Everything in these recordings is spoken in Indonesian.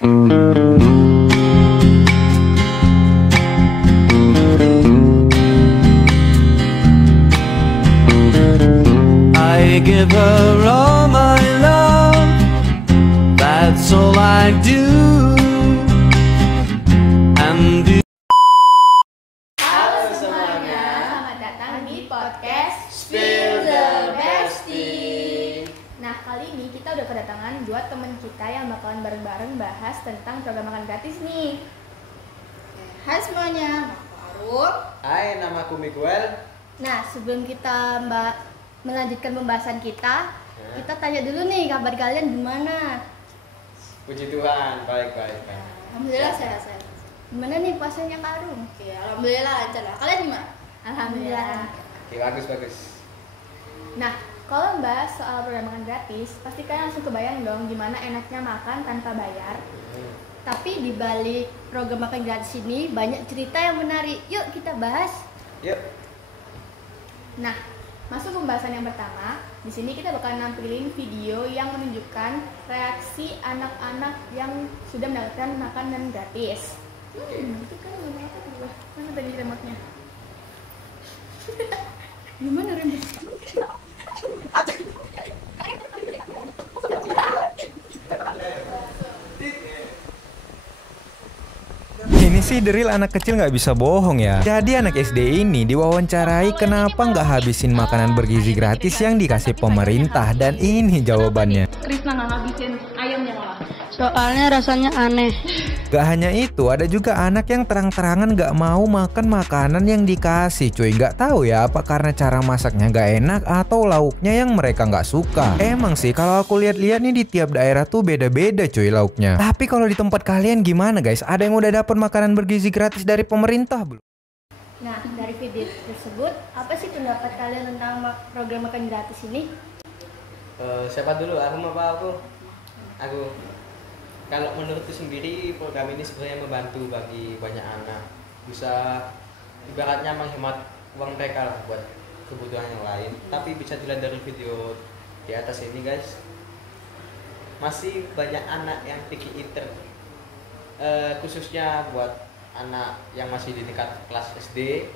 I give her all my love, that's all I do. And Halo semuanya, selamat datang di podcast Spill the Bestie. Nah, kali ini kita udah kedatangan dua temen kita yang bakalan bareng-bareng bahas tentang program makan gratis nih. Hai semuanya, aku Arum. Hai, namaku Miguel. Nah, sebelum kita melanjutkan pembahasan kita tanya dulu nih kabar kalian gimana? Puji Tuhan, baik. Alhamdulillah sehat. Gimana nih puasanya Kak Arum? Oke, alhamdulillah lancar lah. Kalian gimana? Alhamdulillah. Oke, bagus. Nah, kalau membahas soal program makan gratis, pasti kalian langsung kebayang dong gimana enaknya makan tanpa bayar. Tapi di balik program makan gratis ini banyak cerita yang menarik. Yuk kita bahas. Yuk. Nah, masuk pembahasan yang pertama. Di sini kita bakal nampilin video yang menunjukkan reaksi anak-anak yang sudah mendapatkan makanan gratis. Itu kan mana tadi remote-nya? Gimana remote? Ini sih the real anak kecil nggak bisa bohong ya. Jadi anak SD ini diwawancarai kenapa nggak habisin makanan bergizi gratis yang dikasih pemerintah, dan ini jawabannya. Krisna nggak ngabisin ayamnya malah. Soalnya rasanya aneh. Gak hanya itu, ada juga anak yang terang-terangan gak mau makan makanan yang dikasih cuy. Gak tahu ya apa karena cara masaknya gak enak atau lauknya yang mereka gak suka. Emang sih kalau aku lihat-lihat nih di tiap daerah tuh beda-beda cuy lauknya. Tapi kalau di tempat kalian gimana guys? Ada yang udah dapat makanan bergizi gratis dari pemerintah belum? Nah, dari video tersebut, apa sih pendapat kalian tentang program makan gratis ini? Siapa dulu? Aku. Kalau menurutku sendiri, program ini sebenarnya membantu bagi banyak anak. Bisa ibaratnya menghemat uang mereka lah buat kebutuhan yang lain. Tapi bisa dilihat dari video di atas ini guys, masih banyak anak yang picky eater. Khususnya buat anak yang masih di tingkat kelas SD.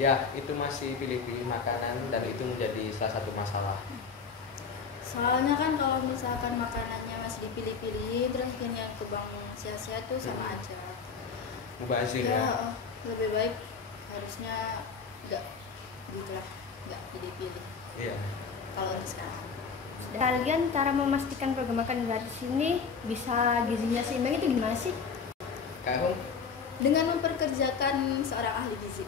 Ya, itu masih pilih-pilih makanan dan itu menjadi salah satu masalah. Soalnya kan kalau misalkan makanannya masih dipilih-pilih, terus yang kebang sia-sia tuh sama aja. Mubazir ya. Lebih baik harusnya nggak pilih-pilih. Iya. Kalau untuk sekarang. Kalian cara memastikan program makan gratis ini bisa gizinya seimbang itu gimana sih? Kamu? Dengan memperkerjakan seorang ahli gizi.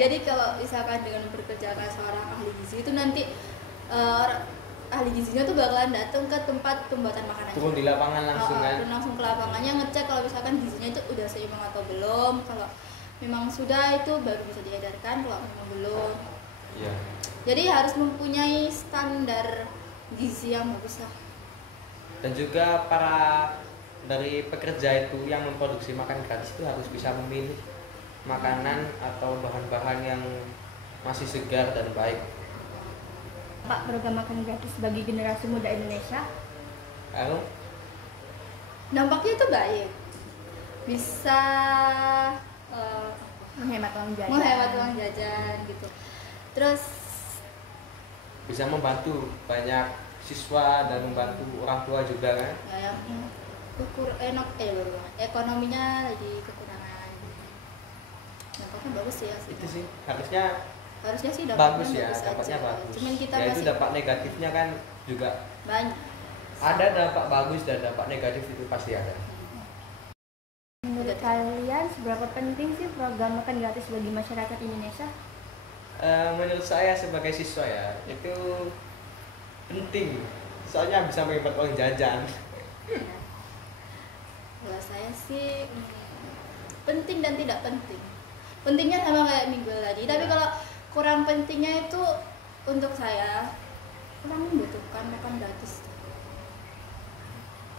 Jadi kalau misalkan dengan memperkerjakan seorang ahli gizi itu nanti ahli gizinya tuh bakalan datang ke tempat pembuatan makanan. Turun di lapangan langsung kan? Langsung ke lapangannya ngecek kalau misalkan gizinya itu udah seimbang atau belum. Kalau memang sudah itu baru bisa diedarkan, kalau memang belum. Iya. Jadi harus mempunyai standar gizi yang bagus lah. Dan juga para dari pekerja itu yang memproduksi makan gratis itu harus bisa memilih makanan atau bahan-bahan yang masih segar dan baik. Pak, program makan gratis bagi generasi muda Indonesia? Halo? Dampaknya itu baik, bisa Menghemat uang jajan gitu. Terus Bisa membantu banyak siswa dan membantu orang tua juga kan? ya, yang ekonominya lagi kekurangan. Dampaknya bagus ya sih. Itu sih harusnya sih bagus ya, bagus dampaknya aja. bagus. Cuman kita ya itu masih dampak negatifnya kan juga banyak. ada. Dampak bagus dan dampak negatif itu pasti ada. Menurut kalian seberapa penting sih program makan gratis bagi masyarakat Indonesia? Menurut saya sebagai siswa ya itu penting, soalnya bisa menghemat uang jajan. Kalau saya sih penting dan tidak penting. Pentingnya sama kayak Miguel tadi, tapi kalau kurang pentingnya itu untuk saya kurang membutuhkan makan gratis.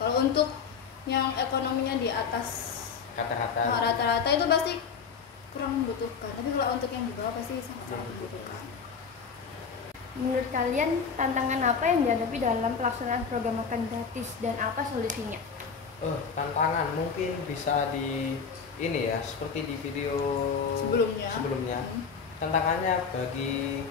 Kalau untuk yang ekonominya di atas rata-rata itu pasti kurang membutuhkan, tapi kalau untuk yang di bawah pasti sangat membutuhkan. Menurut kalian tantangan apa yang dihadapi dalam pelaksanaan program makan gratis dan apa solusinya? Tantangan mungkin bisa di ini ya, seperti di video sebelumnya. Tantangannya bagi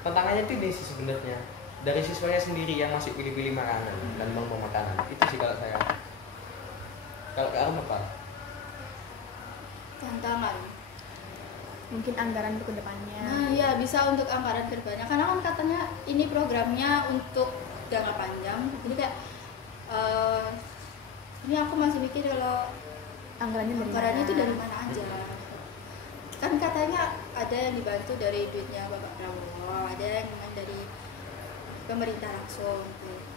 tantangannya itu ini sih sebenarnya dari siswanya sendiri yang masih pilih-pilih makanan dan mau makanan. Itu sih kalau saya. Kalau Kak Arum apa? Tantangan. Mungkin anggaran untuk kedepannya. Nah, ya bisa untuk anggaran kedepannya. Karena kan katanya ini programnya untuk jangka panjang. Jadi kayak ini aku masih mikir kalau anggarannya itu dari mana aja. Kan katanya ada yang dibantu dari duitnya Bapak Prabowo, ada yang dari pemerintah langsung.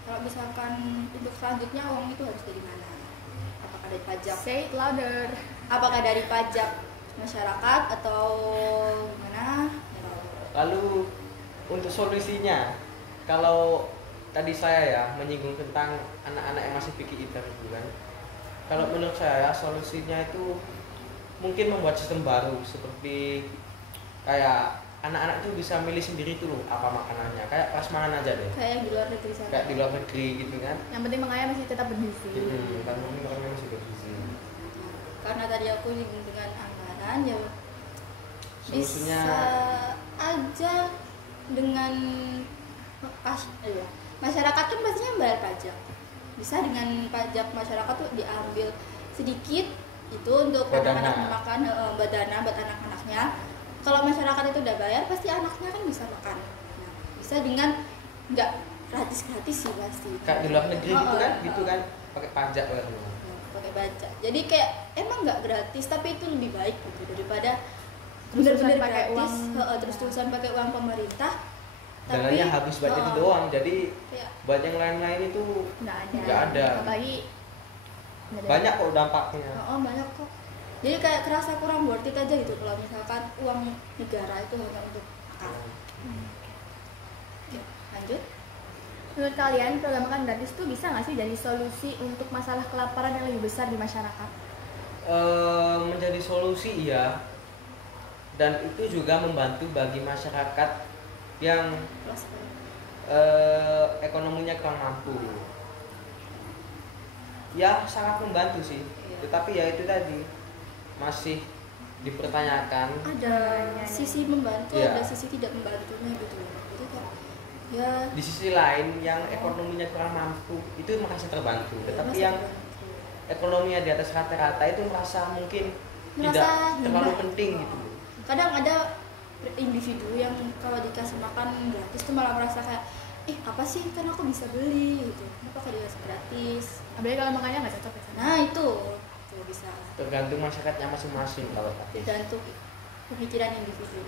Kalau misalkan untuk selanjutnya uang itu harus dari mana? Apakah dari pajak? Say it louder. Apakah dari pajak masyarakat atau mana? Lalu untuk solusinya, kalau tadi saya ya menyinggung tentang anak-anak yang masih pikir itu kan. Kalau menurut saya solusinya itu mungkin membuat sistem baru seperti kayak anak-anak itu bisa milih sendiri tuh apa makanannya, kayak prasmanan aja deh. Kayak yang di luar negeri sana. Kayak di luar negeri gitu kan. Yang penting makanya masih tetap bergizi. Kan mungkin orang masih bergizi. Karena tadi aku nyinggung dengan anggaran ya Solusinya bisa aja dengan masyarakat kan pastinya bayar pajak. Bisa dengan pajak masyarakat tuh diambil sedikit itu untuk anak-anak makan badana buat anak-anaknya. Kalau masyarakat itu udah bayar pasti anaknya kan bisa makan. Nah, bisa dengan nggak gratis sih pasti. Kayak di luar negeri gitu kan pakai pajak lah. Pakai pajak. Jadi kayak emang nggak gratis tapi itu lebih baik gitu daripada Bener-bener pakai pakai uang uang. terus-terusan pakai uang pemerintah. Dananya habis buat itu doang. Jadi ya, buat yang lain-lain itu nggak ada. Apalagi Banyak kok dampaknya. banyak kok. Jadi kayak kerasa kurang worth it aja gitu kalau misalkan uang negara itu hanya untuk makan. Oke, lanjut. Menurut kalian program makan gratis itu bisa nggak sih jadi solusi untuk masalah kelaparan yang lebih besar di masyarakat? Menjadi solusi iya, dan itu juga membantu bagi masyarakat yang Plus, ekonominya kurang mampu. Ya sangat membantu sih, tetapi ya itu tadi masih dipertanyakan. ada sisi membantu, Iya. ada sisi tidak membantunya gitu. Jadi kayak ya Di sisi lain yang ekonominya kurang mampu itu merasa terbantu, tetapi merasa yang terbantu. ekonominya di atas rata-rata itu merasa mungkin Merasa tidak terlalu hina. penting gitu. Kadang ada individu yang kalau dikasih makan gratis tuh malah merasa kayak apa sih, kan aku bisa beli gitu, kenapa kalau dikasih gratis. Apalagi kalau makannya nggak cocok ya. Nah itu bisa Tergantung masyarakatnya masing-masing kalau tadi. tergantung pemikiran individu.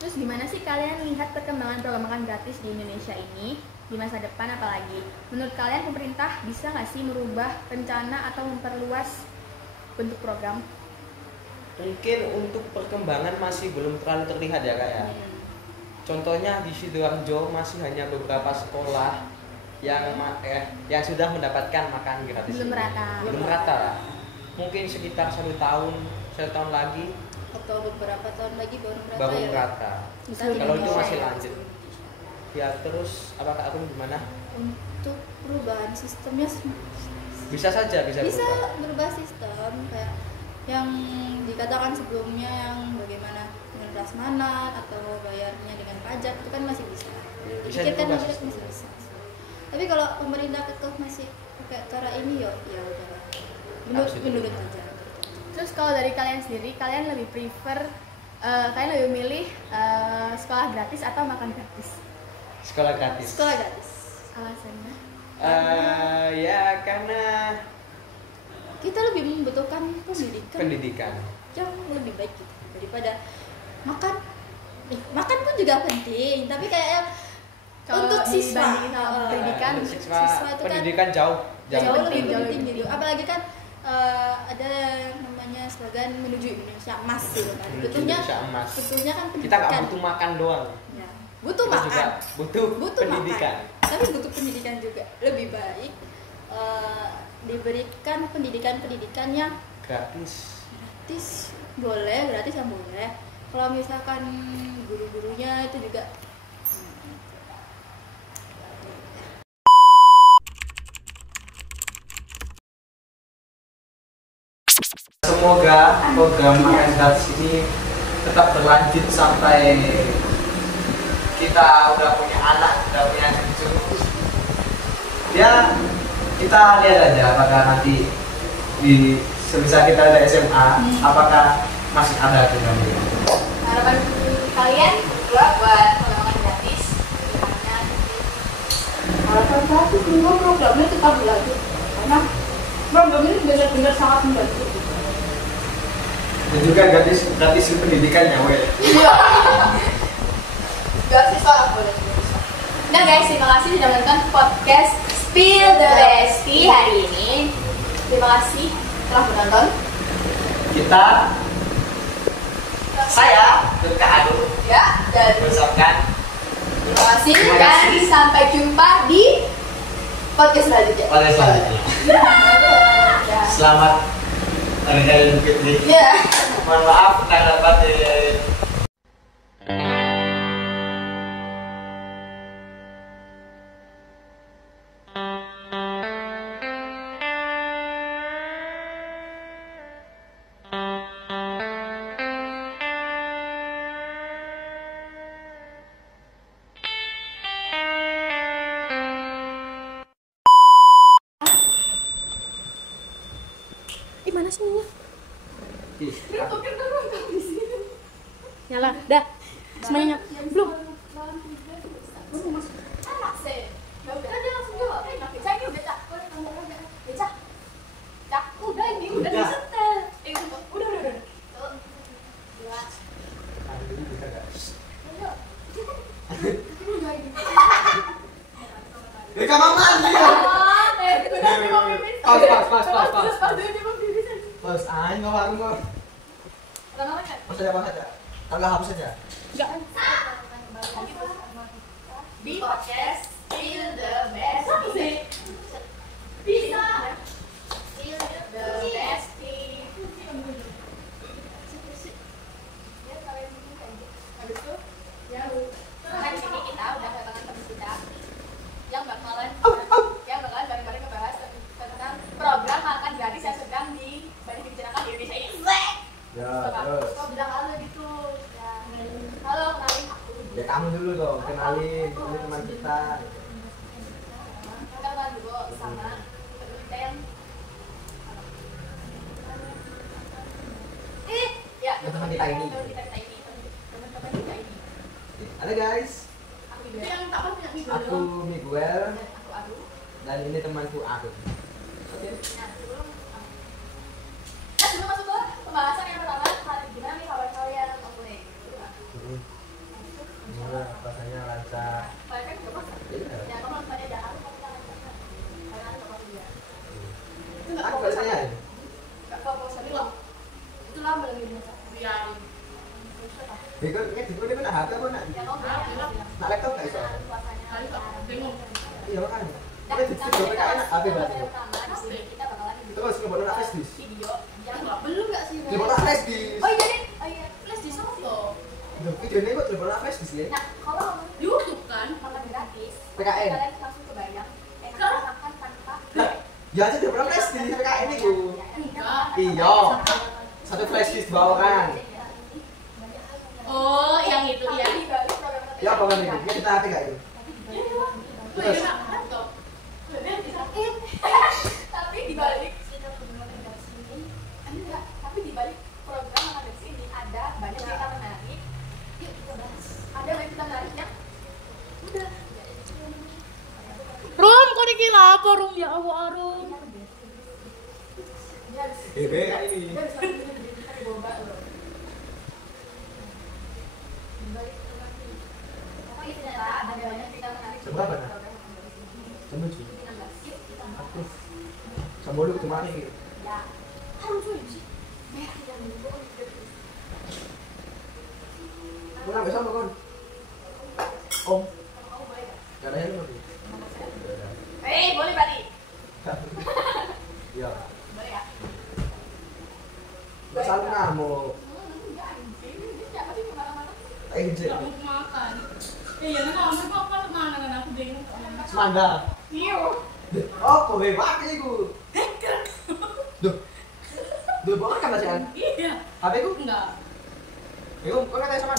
Terus gimana sih kalian lihat perkembangan program makan gratis di Indonesia ini di masa depan apalagi? Menurut kalian pemerintah bisa nggak sih merubah rencana atau memperluas bentuk program? Mungkin untuk perkembangan masih belum terlalu terlihat ya Kak ya. Contohnya di Sidoarjo masih hanya beberapa sekolah yang sudah mendapatkan makan gratis. Belum ini. merata. Belum merata lah. Mungkin sekitar 1 tahun lagi Atau beberapa tahun lagi baru merata baru ya. merata. Seluruh Kalau itu Indonesia masih ya. lanjut. Ya terus apakah aku gimana? Untuk perubahan sistemnya Bisa saja bisa berubah. berubah sistem kayak yang dikatakan sebelumnya yang bagaimana dengan prasmanan atau bayarnya dengan pajak itu kan masih bisa. Bisa Dipikirkan diubah masih sistemnya. bisa. Tapi kalau pemerintah kekeh masih kayak cara ini ya udah. Harus Menurut diubah. aja. Terus kalau dari kalian sendiri, kalian lebih prefer, kalian lebih milih sekolah gratis atau makan gratis? Sekolah gratis. Sekolah gratis. Alasannya? Ya karena Kita lebih membutuhkan pendidikan. yang lebih baik gitu daripada makan. Makan pun juga penting, tapi kayak yang Kalau untuk siswa dibandingin sama pendidikan, Untuk siswa itu kan pendidikan jauh jauh penting, lebih jauh penting lebih gitu. Apalagi kan ada yang namanya slogan menuju Indonesia emas gitu kan. Menuju Butuhnya Indonesia emas. butuhnya kan Kita nggak pendidikan. butuh makan doang. Ya, butuh Kita juga makan. butuh Butuh pendidikan. makan. Tapi butuh pendidikan juga. Lebih baik diberikan pendidikan yang Gratis. gratis, boleh gratis yang boleh. Kalau misalkan guru-gurunya itu juga semoga program makan gratis ini tetap berlanjut sampai kita udah punya anak, udah punya cucu. Ya kita lihat aja apakah nanti di semisal kita ada SMA, apakah masih ada program ini. Harapan kalian berdua buat makan gratis gimana? Harapan saya semua programnya tetap berlanjut karena program ini benar-benar sangat membantu. Dan juga gratis pendidikannya, Wel. Iya. Gratis lah boleh. Nah guys, terima kasih sudah menonton podcast Spill the Besti hari ini. Terima kasih telah menonton. Saya Dan Kak Adu ya dan mengucapkan terima kasih Terima dan kasih. sampai jumpa di podcast selanjutnya. pada selanjutnya. Ya. Selamat Hari Raya Idul Fitri. Ya. Mohon maaf terhadap batin. Mana sih nyala dah semuanya belum Anak sih. Ya udah aja langsung jawab. Saya ini udah cak. Cak. Cak. Udah ini udah Udah. disetel. Udah. Kamar mandi. Pas aing nggak warung kok. Pas aja. Tangga hapus saja. Di podcast Feel the Best. Bisa. Feel the Best. Ya kalian ini kan. Habis itu ya kan ini kita udah kedatangan teman kita yang bakalan bareng-bareng ngebahas tentang program makan gratis yang sedang dibicarakan di Indonesia ini. Ya, terus. Kok bilang halo gitu. Ya. Halo, kenalin aku. Ya kamu dulu dong, kenalin ini teman kita. Kita kenal dulu sama teman kita yang ya, Teman kita ini. Teman-teman kita ini. Halo guys, Aku juga. Yang tak punya video. aku Miguel Dan aku Aru. dan ini temanku Aru. Oke. Nah, sebelum masuk ke pembahasan yang pertama, gimana nih kabar kalian? Oke. Gimana rasanya lancar? Kalian kan juga masak. Iya. Ya, kamu langsung aja aku kamu jangan masak. Karena aku kamu juga. Itu nggak Aku fokus biasanya sama- nggak fokus tapi loh. Itu lama lagi masak. Biarin. Itu ini kan HP apa nak? Ya kamu bilang. Nak laptop nggak iso? Puasanya. Iya makanya. Nah, Kita di video PKN enak HP berarti. pertama di sini kita bakalan Terus nggak boleh flash disk. video yang belum nggak sih? Nggak boleh flash disk. Oh iya, flash di Softo. Videonya kok nggak boleh flash disk ya? Nah, kalau YouTube kan makan gratis, PKN. kalian langsung kebayang enak makan tanpa. Nah, ya aja dia pernah flash disk PKN itu. Iya. Satu flash disk bawaan. Oh, yang itu ya. Ya apa kan itu? Kita HP nggak itu? Terus. Tapi di balik tapi di balik program yang ada di sini ada banyak cerita menarik. Yuk kita bahas. Ada banyak cerita menariknya. Udah. Rum kok dikira apa Rum ya Allah Rum Ini. Tapi ternyata ada banyak cerita menarik. Seberapa, Nak? Jam 7. Aku sama lu ketemu lagi. Ya. Harus sih. Merah yang dulu. Kau nambah sama kon? Om. Caranya lu nanti. Boleh berarti. Iya. Boleh ya. Masalah kamu. Enggak anjing. Ini siapa sih kemana-mana? Angel. makan iya nah kamu kok pas mana kan aku bingung Semanda. Iya. Oh, kau hebat iku. Duh. Dua bukan kan sih? Iya. HP ku? Enggak. Yuk, kau katanya sama.